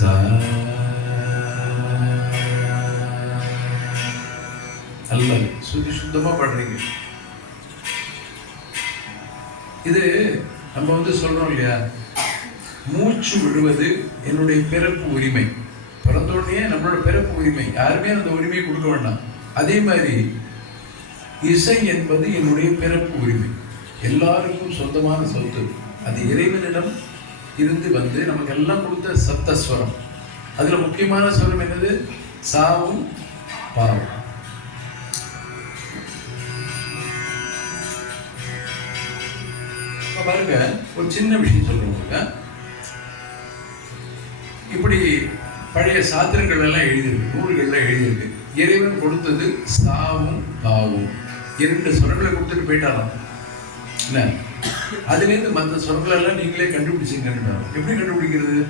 அல்ல. சுத்தி சுத்தமா பண்றீங்க. இது நம்ம வந்து சொல்கிறோம் இல்லையா? மூச்சு விடுவது என்னுடைய பிறப்பு உரிமை. பிறந்த உடனே நம்மளோட பிறப்பு உரிமை. யாருமே அந்த உரிமையை கொடுக்க வேண்டாம். அதே மாதிரி இசை என்பது என்னுடைய பிறப்பு உரிமை. எல்லாருக்கும் சொந்தமான சொத்து. அது இறைவனிடம் இருந்து வந்து நமக்கு எல்லாம் கொடுத்த சப்தஸ்வரம் அதுல முக்கியமான ஸ்வரம் என்னது? சாவும் பாவம். பாருங்க ஒரு சின்ன விஷயம் சொல்றவங்க இப்படி பழைய சாத்திரங்கள் எல்லாம் எழுதியிருக்கு நூல்கள்லாம் எழுதியிருக்கு. இறைவன் கொடுத்தது சாவும் பாவும். இரண்டு சொரங்களை கொடுத்துட்டு போயிட்டாராம். என்ன? அதுலேருந்து மற்ற சொற்களெல்லாம் நீங்களே கண்டுபிடிச்சிங்கன்னு எப்படி கண்டுபிடிக்கிறது?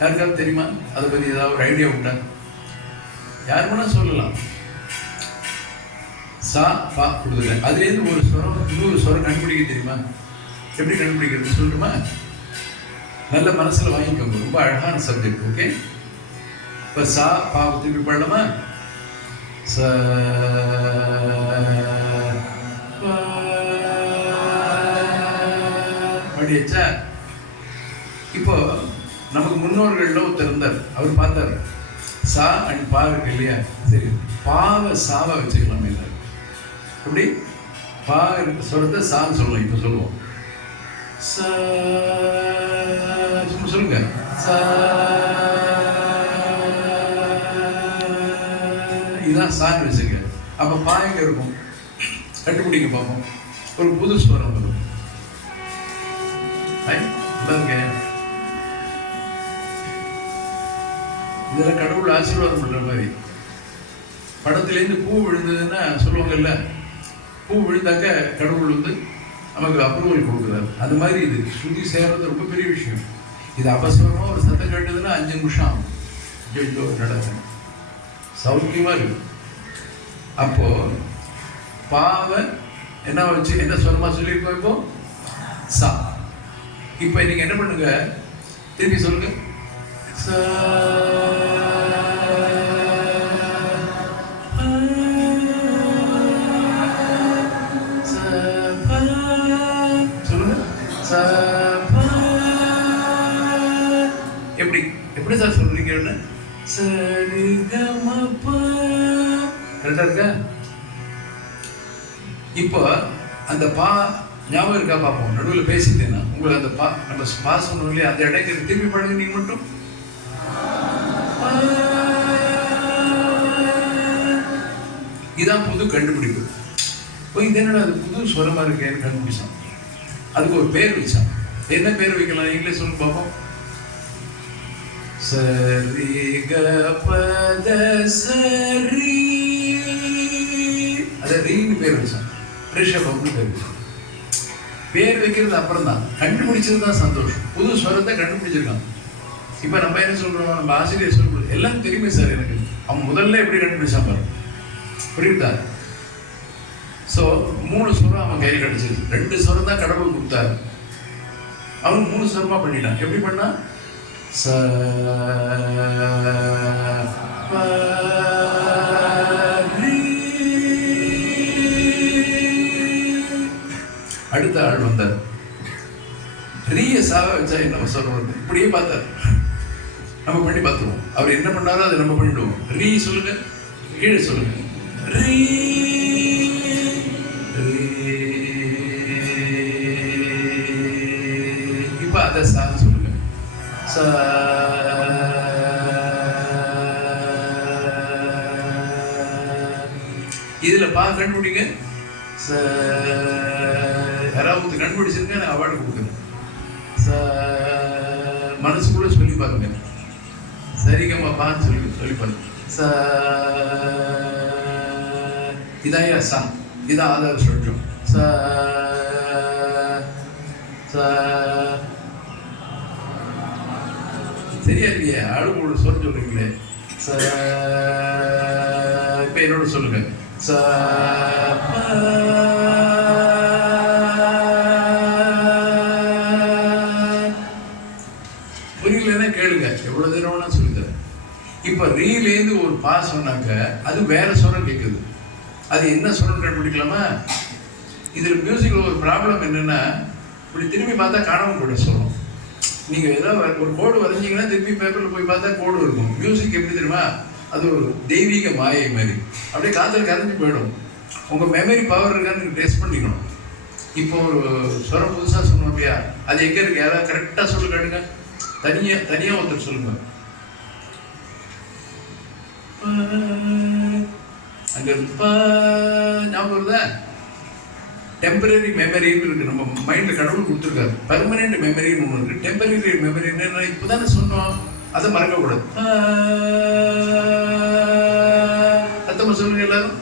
யாருக்காவது தெரியுமா? அதை பற்றி ஏதாவது ஒரு ஐடியா உண்டா? யார் வேணா சொல்லலாம். சா பா கொடுத்துருங்க. அதுலேருந்து ஒரு ஸ்வரம் இன்னொரு ஸ்வரம் கண்டுபிடிக்க தெரியுமா? எப்படி கண்டுபிடிக்கிறது? சொல்லட்டுமா? நல்ல மனசுல வாங்கிக்கோங்க. ரொம்ப அழகான சப்ஜெக்ட் ஓகே இப்போ சா பா திருப்பி பாடலாமா? ச பாடியாச்சா இப்போ நமக்கு முன்னோர்கள்ல ஒருத்தர் இருந்தார். அவர் பார்த்தார். சா அண்ட் பா இருக்கு இல்லையா? சரி பாவை சாவை வச்சுக்கலாமே எல்லாரும். எப்படி? பா இருக்கு சொல்றத சான்னு சொல்லலாம் இப்போ சொல்லுவோம். சா சும்மா சொல்லுங்க. சா சான்னு வச்சுக்க அப்போ பா எங்க இருக்கும்? கண்டுபிடிங்க பார்ப்போம் ஒரு புது ஸ்வரம் வரும். நல்லா இதெல்லாம் கடவுள் ஆசீர்வாதம் பண்ற மாதிரி. படத்துலேருந்து பூ விழுந்ததுன்னா சொல்லுவாங்கல்ல பூ விழுந்தாக்க கடவுள் வந்து நமக்கு அப்ரூவல் கொடுக்குறாரு. அது மாதிரி இது. ஸ்ருதி சேர்றது ரொம்ப பெரிய விஷயம். இது அவசரமா ஒரு சத்தம் கேட்டதுன்னா அஞ்சு நிமிஷம் ஆகும். நடக்கும் சௌக்கியமா இருக்கு. அப்போ பாவ என்ன வச்சு என்ன சொன்னமா சொல்லியிருக்கோம் இப்போ? சா இப்போ நீங்க என்ன பண்ணுங்க? திருப்பி சொல்லுங்க. எப்படி? எப்படி சார் சொல்றீங்கன்னு கரெக்டா இருக்கா? இப்போ அந்த பா ஞாபகம் இருக்கா பார்ப்போம் நடுவில் பேசிட்டேன்னா உங்களை அந்த பா நம்ம பாஸ் சொன்னோம் இல்லையா அந்த இடைக்கு திரும்பி பாடுங்க நீங்கள் மட்டும். இதான் புது கண்டுபிடிப்பு. ஓ இது என்னடா அது புது சுரமாக இருக்கேன்னு கண்டுபிடிச்சான். அதுக்கு ஒரு பேர் வச்சான். என்ன பேர் வைக்கலாம்? நீங்களே சொல்லு பார்ப்போம் சரி க பத சரி. அத ரீன்னு பேர் வச்சான். ரிஷபம்னு பேர் வச்சான். பேர் வைக்கிறது அப்புறம் தான் கண்டுபிடிச்சது தான் சந்தோஷம். புது ஸ்வரத்தை கண்டுபிடிச்சிருக்கான். இப்ப நம்ம என்ன சொல்றோம்? நம்ம ஆசிரியர் சொல்றது. எல்லாம் தெரியுமே சார் எனக்கு. அவன் முதல்ல எப்படி கண்டுபிடிச்சான் பாரு. புரியுதா? சோ மூணு சுரம் அவன் கையில் கிடச்சிது. ரெண்டு சுரம் தான் கடவுள் கொடுத்தாரு. அவன் மூணு சுரமா பண்ணிட்டான். எப்படி பண்ணா ச ரீய வச்சா என்ன சொல்லணும் இப்படியே பார்த்தார் நம்ம பண்ணி பார்த்துருவோம். அவர் என்ன பண்ணாரோ அதை நம்ம பண்ணிடுவோம் ரீ சொல்லுங்க கீழே சொல்லுங்க. ரீ இப்ப அதை சா சொல்லுங்க. சா இதுல பா கண்டுபிடிங்க. யாராவது கண்டுபிடிச்சிருக்கேன் நான் அவார்டு கொடுக்குறேன். பாருங்க. சரிகமா பான்னு சொல்லி சொல்லி பாருங்க ச இதான் சா. இதான் ஆதார சொல்றோம் ச சரியா இல்லையா ஆளுங்களோட சொல் சொல்றீங்களே. ச இப்போ என்னோட சொல்லுங்க. ச சொன்னாக்க அது வேற சொரம் கேட்குது அது என்ன சொல்லணும் கண்டுபிடிக்கலாமா? இதில் மியூசிக்கில் ஒரு ப்ராப்ளம் என்னென்னா இப்படி திரும்பி பார்த்தா காணாமல் போயிட சொல்லும் நீங்கள் ஏதாவது ஒரு கோடு வரைஞ்சிங்கன்னா திருப்பி பேப்பரில் போய் பார்த்தா கோடு இருக்கும். மியூசிக் எப்படி தெரியுமா? அது ஒரு தெய்வீக மாயை மாதிரி. அப்படியே காற்றுல கரைஞ்சி போயிடும். உங்கள் மெமரி பவர் இருக்கான்னு நீங்கள் டெஸ்ட் பண்ணிக்கணும். இப்போ ஒரு சொரம் புதுசாக சொன்னோம் இல்லையா? அது எங்கே இருக்கு? யாராவது கரெக்டாக சொல்லு கேட்டுங்க தனியாக தனியாக ஒருத்தர் சொல்லுங்கள் அங்கே பா ஞாபகம் வருதா? டெம்பரரி மெமரின்னு இருக்கு நம்ம மைண்டில் கடவுள் கொடுத்துருக்காரு. பர்மனெண்ட் மெமரின்னு ஒன்று இருக்கு. டெம்பரரி மெமரி என்னன்னா இப்போ தானே சொன்னோம். அதை மறக்கக்கூடாது. ஆ, சத்தமா சொல்லுங்க எல்லாரும்.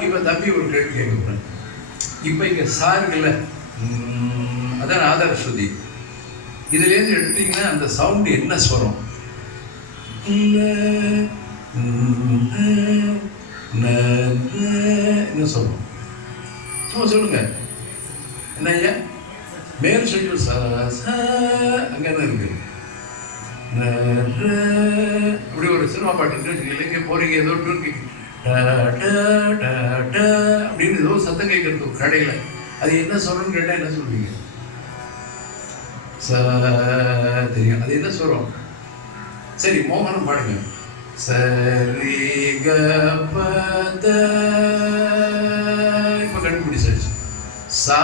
இப்ப தம்பி ஒரு கேள்வி கேட்க போறேன் இப்ப இங்க சாருங்கல்ல அதான் ஆதார ஸ்ருதி. இதுலேருந்து எடுத்தீங்கன்னா அந்த சவுண்டு என்ன ஸ்வரம் என்ன சொல்லும். சும்மா சொல்லுங்க. என்ன ஐயா? மேல் சொல்லி ச அங்கே தான் இருக்கு. அப்படி ஒரு சினிமா பாட்டு இருக்கு இலங்கை போறீங்க? ஏதோ இருக்கு அப்படின்னு ஏதோ சத்தம் கேட்கறது கடையில். அது என்ன சொல்லணும்னு கேட்டால் என்ன சொல்லுவீங்க? ச தெரியும் அது என்ன சொல்கிறோம் சரி மோகனம் பாடுங்க. சரி க பத கண்டுபிடிச்சாச்சு. சா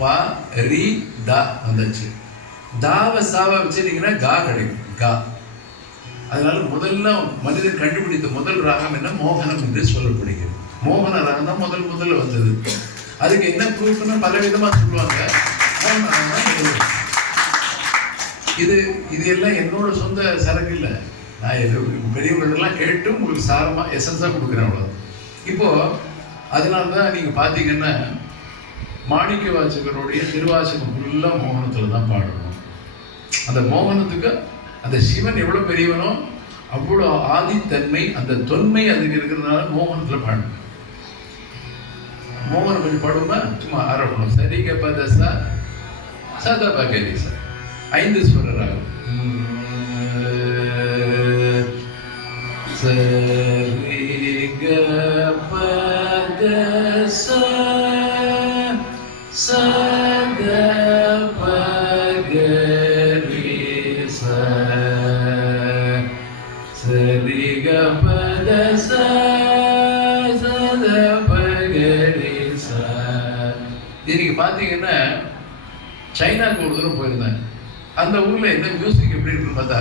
ப ரி ட வந்தாச்சு. தாவை சாவை வச்சிருந்தீங்கன்னா கா கிடைக்கும். கா. அதனால முதல்ல மனிதன் கண்டுபிடித்த முதல் ராகம் என்ன? மோகனம் என்று சொல்லப்படுகிறது. மோகன ராகம் தான் முதல் முதல்ல வந்தது. அதுக்கு என்ன ப்ரூஃப்னா பல விதமாக சொல்லுவாங்க. மோகன ராகம் தான் இது இது எல்லாம் என்னோட சொந்த சரக்கு இல்லை நான் இது பெரியவங்களெல்லாம் கேட்டு உங்களுக்கு சாரமாக எசன்ஸாக கொடுக்குறேன் அவ்வளோ இப்போது அதனால தான் நீங்கள் பார்த்தீங்கன்னா மாணிக்க வாசகருடைய திருவாசகம் ஃபுல்லாக மோகனத்தில் தான் பாடணும். அந்த மோகனத்துக்கு அந்த சிவன் எவ்வளோ பெரியவனோ அவ்வளோ ஆதித்தன்மை அந்த தொன்மை அதுக்கு இருக்கிறதுனால மோகனத்தில் பாடணும். மோகனம் கொஞ்சம் பாடுமா சும்மா ஆரம்பணும் சரிக பதசா சதா பகரி சார். ஐந்து ஸ்வர ராகம் சரி க பத ச சத பகரி ச சரி க பத ச சத பகரி ச இது நீங்க பாத்தீங்கன்னா சைனாக்கு ஒரு தடவை போயிருந்தேன் அந்த ஊர்ல என்ன மியூசிக் எப்படி இருக்குன்னு பார்த்தா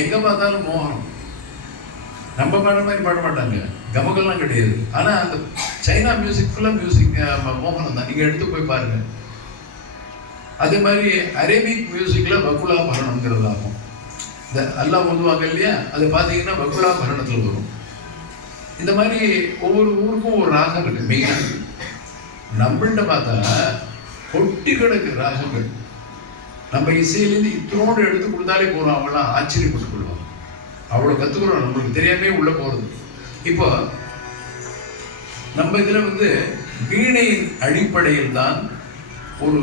எங்கே பார்த்தாலும் மோகனம் நம்ம பாடுற மாதிரி பாட மாட்டாங்க. கமகெல்லாம் கிடையாது. ஆனா அந்த சைனா மியூசிக் ஃபுல்லா மியூசிக் மோகனம் தான் நீங்க எடுத்து போய் பாருங்கள் அதே மாதிரி அரேபிக் மியூசிக்ல பக்குலா பரணம்ங்கிறது ஆகும் இந்த அல்லாஹ் ஓதுவாங்க இல்லையா? அது பார்த்தீங்கன்னா பக்குலா பரணத்தில் வரும். இந்த மாதிரி ஒவ்வொரு ஊருக்கும் ஒரு ராகம் இருக்குது மெயினாக நம்மள்கிட்ட பார்த்தா கொட்டி கிடக்கு ராகங்கள். நம்ம இசையிலேருந்து இத்தனோடு எடுத்து கொடுத்தாலே போகிறோம் அவங்களாம் ஆச்சரியப்பட்டு கொள்வாங்க அவ்வளோ கற்றுக்குறோம் நம்மளுக்கு தெரியாமே உள்ள போகிறது இப்போ நம்ம இதில் வந்து வீணையின் அடிப்படையில் தான் ஒரு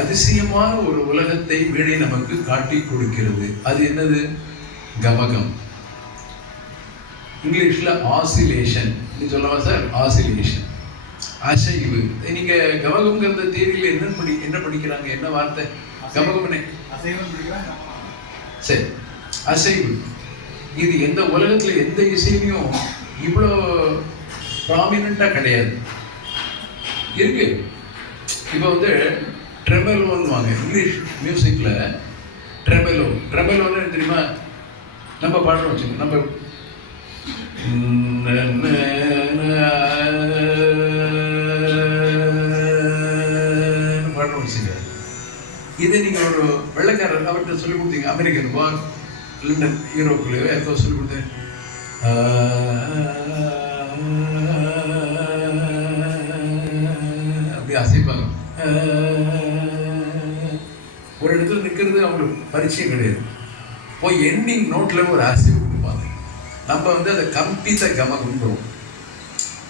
அதிசயமான ஒரு உலகத்தை வீணை நமக்கு காட்டி கொடுக்கிறது. அது என்னது? கமகம் இங்கிலீஷ்ல ஆசிலேஷன் சொல்லவா சார்? ஆசிலேஷன் அசைவு. நீங்க கமகம்ங்கிறத தேதியில என்ன படி என்ன படிக்கிறாங்க? என்ன வார்த்தை? அசைவம் பிடிக்கிறாங்க சரி. அசைவு. இது எந்த உலகத்துல எந்த இசையிலையும் இவ்வளோ ப்ராமினெண்ட்டாக கிடையாது. இருக்கு. இப்போ வந்து ட்ரெமெலோன்னுவாங்க இங்கிலீஷ் மியூசிக்கில் ட்ரெமெலோ ட்ரெமெலோன்னு தெரியுமா? நம்ம பாடுறோம் வச்சுக்கோங்க நம்ம வெள்ளைக்காரர் அவர்கிட்ட சொல்லி கொடுத்தீங்க அமெரிக்கன் வா லண்டன் யூரோப்லேயோ எப்போ சொல்லி கொடுத்தேன். அப்படி அசைப்பாங்க. ஒரு இடத்துல நிற்கிறது அவங்களுக்கு பரிச்சயம் கிடையாது. போய் எண்டிங் நோட்டில் ஒரு அசைவு கொடுப்பாங்க. நம்ம வந்து அதை கம்பித்த கமகுன்றோம்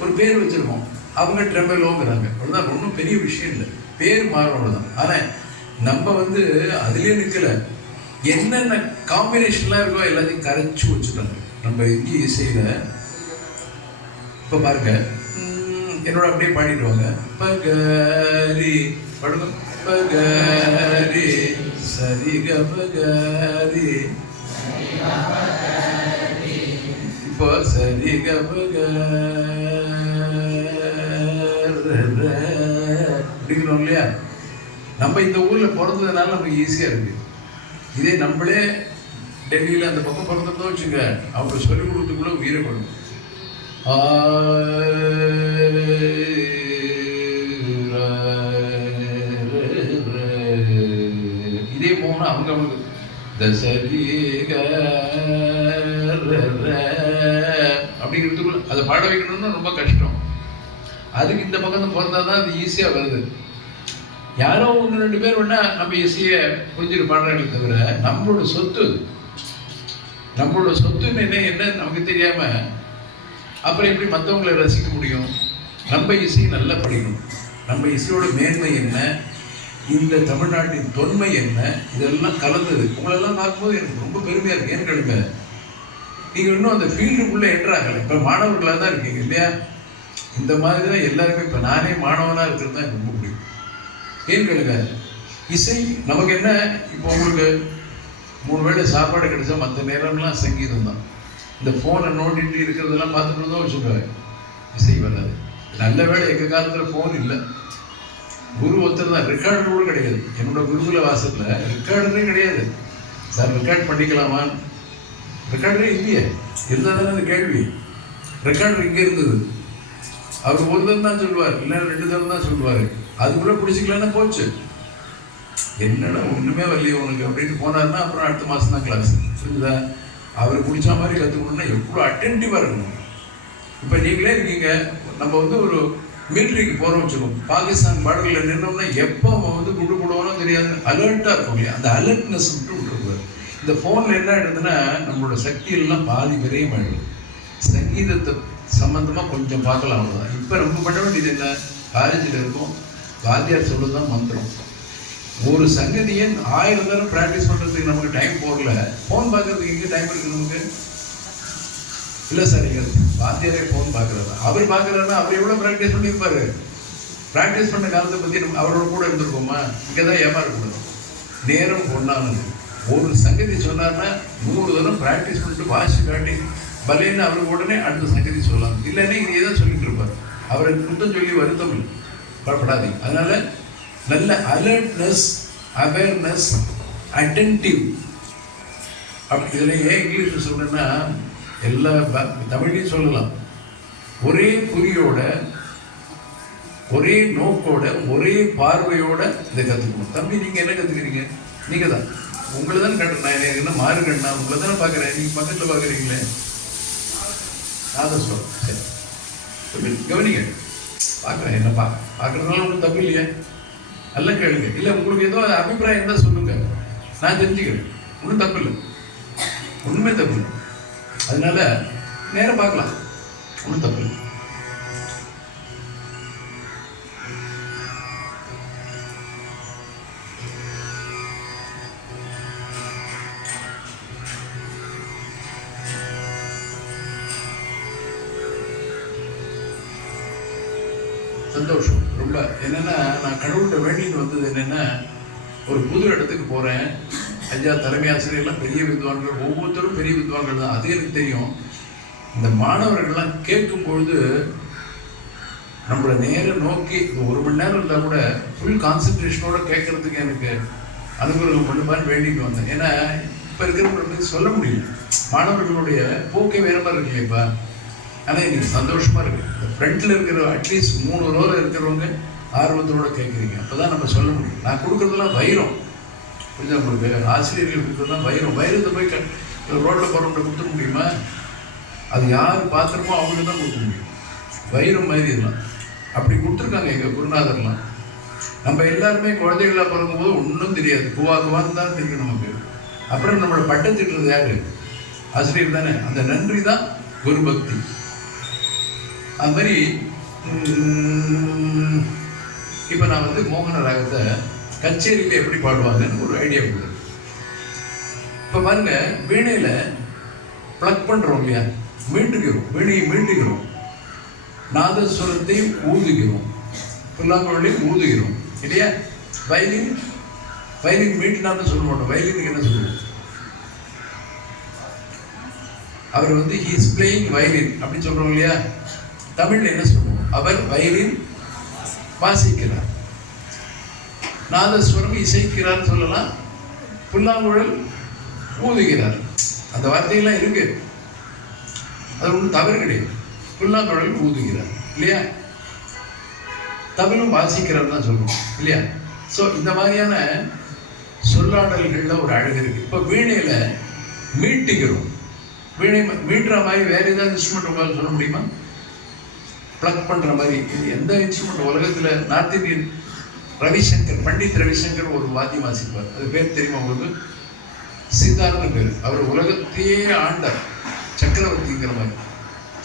ஒரு பேர் வச்சுருக்கோம். அவங்க ட்ரெம்பலோங்கிறாங்க அவ்வளோதான் ஒன்றும் பெரிய விஷயம் இல்லை. பேர் மாறணும் தான். ஆனால் நம்ம வந்து அதுலேயே நிற்கல என்னென்ன காம்பினேஷன்லாம் இருக்கோ எல்லாத்தையும் கரைச்சி வச்சுட்டாங்க நம்ம இந்திய இசையில இப்ப பாருங்க. என்னோட அப்படியே பாடிட்டு வாங்க. பகரி பாடுங்க. பகரி சரிக பகரி. இப்போ சரிக அப்படிங்கிறோம் நம்ம இந்த ஊரில் பிறந்ததுனால நமக்கு ஈஸியாக இருக்குது இதே நம்மளே டெல்லியில் அந்த பக்கம் பிறந்திருந்தோம் வச்சுங்க அவங்க சொல்லிக் கொடுத்துக்குள்ள உயிரை பண்ணும் இதே போனா அவங்க அவங்களுக்கு தசரிக அப்படிங்கிறதுக்குள்ள அதை பாட வைக்கணும்னா ரொம்ப கஷ்டம். அதுக்கு இந்த பக்கம் பிறந்தா தான் அது ஈஸியாக வருது. யாரோ ஒன்று ரெண்டு பேர் வேணா நம்ம இசையை புரிஞ்சுட்டு தவிர நம்மளோட சொத்து நம்மளோட சொத்துன்னு என்ன என்ன நமக்கு தெரியாம அப்புறம் எப்படி மற்றவங்களை ரசிக்க முடியும்? நம்ம இசையை நல்லா படிக்கணும். நம்ம இசையோட மேன்மை என்ன? இந்த தமிழ்நாட்டின் தொன்மை என்ன? இதெல்லாம் கலந்தது. உங்களெல்லாம் பார்க்கும்போது எனக்கு ரொம்ப பெருமையாக இருக்கு. ஏன்னு கேளுங்க. நீங்கள் இன்னும் அந்த ஃபீல்டுக்குள்ளே என்ட்ராகலை இப்போ மாணவர்களாக தான் இருக்கீங்க இல்லையா? இந்த மாதிரி தான் எல்லாருமே இப்போ நானே மாணவனாக இருக்கிறது தான் எனக்கு ரொம்ப பிடிக்கும். ஏன் கேளுங்க இசை நமக்கு என்ன? இப்போ உங்களுக்கு மூணு வேளை சாப்பாடு கிடைச்சா மற்ற நேரம்லாம் சங்கீதம் தான் இந்த ஃபோனை நோண்டிட்டு இருக்கிறதெல்லாம் பார்த்துட்டு தான் வச்சுருக்காங்க இசை வராது. நல்ல வேளை எங்கள் காலத்தில் ஃபோன் இல்லை. குரு ஒருத்தர் தான் ரெக்கார்டு கூட கிடையாது. என்னோட குருகுல வாசத்தில் ரெக்கார்டுனே கிடையாது. சார் ரெக்கார்ட் பண்ணிக்கலாமா? ரெக்கார்டரே இல்லையே. இருந்தால் தானே அந்த கேள்வி. ரெக்கார்டர் இங்கே இருந்தது. அவர் ஒரு தரம் தான் சொல்லுவார் இல்லை ரெண்டு தரம் தான் சொல்லுவார். அதுக்குள்ளே பிடிச்சிக்கலன்னா போச்சு. என்னடா ஒன்றுமே வரலையே உனக்கு அப்படின்னு போனாருன்னா அப்புறம் அடுத்த மாதம் தான் கிளாஸ் புரியுதா அவர் பிடிச்ச மாதிரி கற்றுக்கணும்னா எவ்வளோ அட்டென்டிவாக இருக்கணும். இப்போ நீங்களே இருக்கீங்க. நம்ம வந்து ஒரு மிலிட்ரிக்கு போகிறோம் வச்சுக்கோம் பாகிஸ்தான் பார்டரில் நின்னோம்னா எப்போ அவன் வந்து குண்டு போடுவானோ தெரியாது. அலர்ட்டாக இருக்கும் இல்லையா? அந்த அலர்ட்னஸ் மட்டும் விட்டுருப்பாரு. இந்த ஃபோனில் என்ன ஆகிடுதுன்னா நம்மளோட சக்தியெல்லாம் பாதி விரையும் ஆயிடும். சங்கீதத்தை சம்மந்தமாக கொஞ்சம் பார்க்கலாம் அவ்வளோதான் இப்போ நம்ம பண்ண வேண்டியது என்ன? காலேஜில் இருக்கும். வாத்தியார் சொல்லுதான் மந்திரம். ஒரு சங்கதியை ஆயிரம் தடவை ப்ராக்டிஸ் பண்ணுறதுக்கு நமக்கு டைம் போகல ஃபோன் பார்க்கறதுக்கு எங்கே டைம் இருக்கு நமக்கு? இல்லை சார் நீங்கள் வாத்தியாரே ஃபோன் பார்க்குறாரு. அவர் பார்க்குறாருன்னா அவர் எவ்வளோ ப்ராக்டிஸ் பண்ணியிருப்பாரு? ப்ராக்டிஸ் பண்ண காலத்தை பற்றி நம்ம அவரோட கூட இருந்திருக்கோமா? இங்கே தான் ஏமாறக்கூடாது. நேரம் பொண்ணானது. ஒரு சங்கதி சொன்னார்னா நூறு தரம் ப்ராக்டிஸ் பண்ணிட்டு வாசி காட்டி பலேன்னு அவர் உடனே அடுத்த சங்கதி சொல்லலாம் இல்லைன்னா இதையே தான் சொல்லிட்டு இருப்பார். அவரை குத்தம் சொல்லி வருத்தம் இல்லை. படப்படாதீங்க அதனால நல்ல அலர்ட்னஸ் அவேர்னஸ் அட்டென்டிவ் அப்படி இதில் ஏன் இங்கிலீஷில் சொல்றேன்னா எல்லா தமிழையும் தமிழ்லையும் சொல்லலாம். ஒரே குறியோட ஒரே நோக்கோட ஒரே பார்வையோட இதை கற்றுக்கணும் தம்பி நீங்கள் என்ன கற்றுக்கிறீங்க நீங்கள் தான் உங்களை தானே கட்டுறேன். நான் என்ன மாறு கட்டினா உங்களை தானே பார்க்குறேன். நீங்கள் பக்கத்தில் பார்க்குறீங்களே. அதை சொல்கிறேன் சரி. கவனிங்க. பார்க்குறேன் என்ன பார்க்குறேன் பார்க்குறதுனால ஒன்றும் தப்பு இல்லையே? நல்லா கேளுங்க. இல்லை உங்களுக்கு ஏதோ அபிப்பிராயம் இருந்தால் சொல்லுங்க. நான் தெரிஞ்சுக்கிறேன். ஒன்றும் தப்பு இல்லை. ஒன்றுமே தப்பு இல்லை. அதனால நேரம் பார்க்கலாம். ஒன்றும் தப்பு இல்லை. சந்தோஷம். ரொம்ப என்னன்னா நான் கடவுள்கிட்ட வேண்டிட்டு வந்தது என்னன்னா ஒரு புது இடத்துக்கு போறேன். ஐயா தலைமை ஆசிரியர்லாம் பெரிய வித்வான்கள் ஒவ்வொருத்தரும் பெரிய வித்வான்கள் தான். அது எனக்கு தெரியும். இந்த மாணவர்கள்லாம் கேட்கும்பொழுது நம்மளை நேரம் நோக்கி ஒரு மணி நேரம் இருந்தால் கூட ஃபுல் கான்சென்ட்ரேஷனோட கேட்கறதுக்கு எனக்கு அனுகூலம் பண்ணுமான்னு வேண்டிட்டு வந்தேன். ஏன்னா இப்போ இருக்கிறவங்களுக்கு சொல்ல முடியும் மாணவர்களுடைய போக்கே வேற மாதிரி இருக்கு இல்லைப்பா ஆனால் இன்னைக்கு சந்தோஷமாக இருக்குது இந்த ஃப்ரெண்டில் இருக்கிற அட்லீஸ்ட் மூணு ரோவில் இருக்கிறவங்க ஆர்வத்தோட கேட்குறீங்க அப்போ தான் நம்ம சொல்ல முடியும். நான் கொடுக்குறதுலாம் வைரம். புரியுதா உங்களுக்கு? ஆசிரியர்கள் கொடுக்கறதெல்லாம் வைரம். வைரத்தை போய் க ரோட்டில் போகிறவங்க கொடுத்துட முடியுமா? அது யார் பாத்திரமோ அவங்களுக்கு தான் கொடுக்க முடியும். வைரம் மாதிரி இதெல்லாம் அப்படி கொடுத்துருக்காங்க எங்கள் குருநாதர்லாம். நம்ம எல்லாருமே குழந்தைகளா பிறக்கும்போது ஒன்றும் தெரியாது. குவா குவான்னு தான் தெரியும் நமக்கு. அப்புறம் நம்மளை பட்டம் திட்டுறது யாரு? ஆசிரியர் தானே. அந்த நன்றி தான் குரு பக்தி அது மாதிரி இப்போ நான் வந்து மோகன ராகத்தை கச்சேரியில் எப்படி பாடுவாங்கன்னு ஒரு ஐடியா கொடுக்குறேன். இப்போ பாருங்க வீணையில் ப்ளக் பண்ணுறோம் இல்லையா? மீண்டுகிறோம் வீணையை மீண்டுகிறோம். நாதஸ்வரத்தை ஊதுகிறோம். புல்லாங்குழலை ஊதுகிறோம். இல்லையா? வயலின் வயலின் மீட்டினான்னு சொல்ல மாட்டோம். வயலினுக்கு என்ன சொல்லுவோம்? அவர் வந்து ஹீஸ் பிளேயிங் வயலின் அப்படின்னு சொல்றோம் இல்லையா? தமிழ்ல என்ன சொல்லுவோம்? அவர் வயலின் வாசிக்கிறார். நாதஸ்வரம் இசைக்கிறார் சொல்லலாம். புல்லாங்குழல் ஊதுகிறார். அந்த வார்த்தையெல்லாம் இருக்கு. அது ஒன்றும் தவறு கிடையாது. புல்லாங்குழல் ஊதுகிறார். இல்லையா? தமிழும் வாசிக்கிறார் தான் சொல்லுவோம். இல்லையா? ஸோ இந்த மாதிரியான சொல்லாடல்கள்ல ஒரு அழகு இருக்கு. இப்போ வீணையில் மீட்டுகிறோம். வீணை மீட்டுற மாதிரி வேறு ஏதாவது இன்ஸ்ட்ருமெண்ட் உங்களால் சொல்ல முடியுமா? ப்ளக் பண்ணுற மாதிரி இது எந்த இன்ஸ்ட்ருமெண்ட்? உலகத்தில் நார்த் இந்தியன் ரவிசங்கர் பண்டித் ரவிசங்கர் ஒரு வாத்தியம் வாசிப்பார். அது பேர் தெரியுமா உங்களுக்கு? சித்தார்னு பேர். அவர் உலகத்தையே ஆண்டார். சக்கரவர்த்திங்கிற மாதிரி.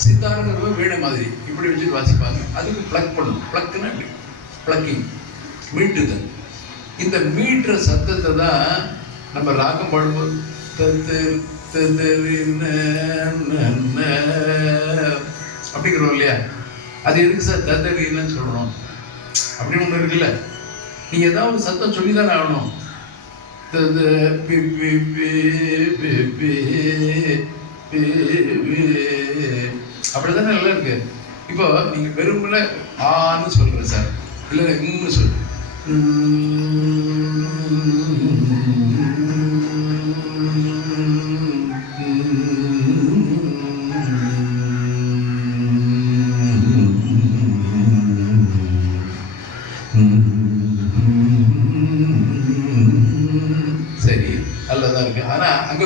சித்தார்ங்கிறது வீணை மாதிரி. இப்படி வச்சுட்டு வாசிப்பாங்க. அதுக்கு ப்ளக் பண்ணும் ப்ளக்னா இப்படி ப்ளக்கிங் மீட்டுதல் இந்த மீட்டுற சத்தத்தை தான் நம்ம ராகம் பாடும்போது தத்து அப்படிங்கிறோம் இல்லையா? அது எதுக்கு சார் தத்தரின்னு சொல்கிறோம் அப்படின்னு ஒன்று இருக்குல்ல. நீங்கள் ஏதாவது ஒரு சத்தம் சொல்லி தானே ஆகணும் தத பி பி பி அப்படிதானே நல்லா இருக்கு. இப்போ நீங்க வெறுமனே ஆன்னு சொல்கிறேன் சார். இல்லை இம்னு சொல்லு.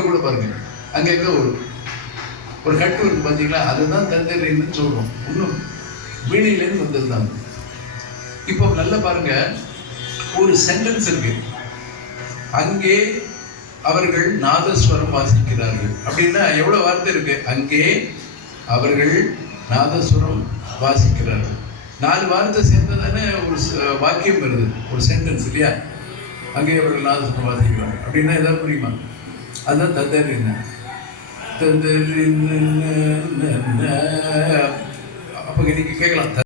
கூட பாருங்க. அங்க எங்க ஒரு ஒரு கட்டு இருக்கு பாத்தீங்களா? அதுதான் தந்தரின்னு சொல்றோம். இன்னும் வீணையிலேருந்து வந்தது தான் இப்போ நல்லா பாருங்க. ஒரு சென்டென்ஸ் இருக்கு. அங்கே அவர்கள் நாதஸ்வரம் வாசிக்கிறார்கள். அப்படின்னா எவ்வளவு வார்த்தை இருக்கு? அங்கே அவர்கள் நாதஸ்வரம் வாசிக்கிறார்கள். நாலு வார்த்தை சேர்ந்ததானே ஒரு வாக்கியம் வருது. ஒரு சென்டென்ஸ் இல்லையா? அங்கே அவர்கள் நாதஸ்வரம் வாசிக்கிறார்கள். அப்படின்னா ஏதாவது புரியுமா? அதுதான் தத்தரின்னு தத்தரின்னு அப்போ நீங்க கேட்கலாம்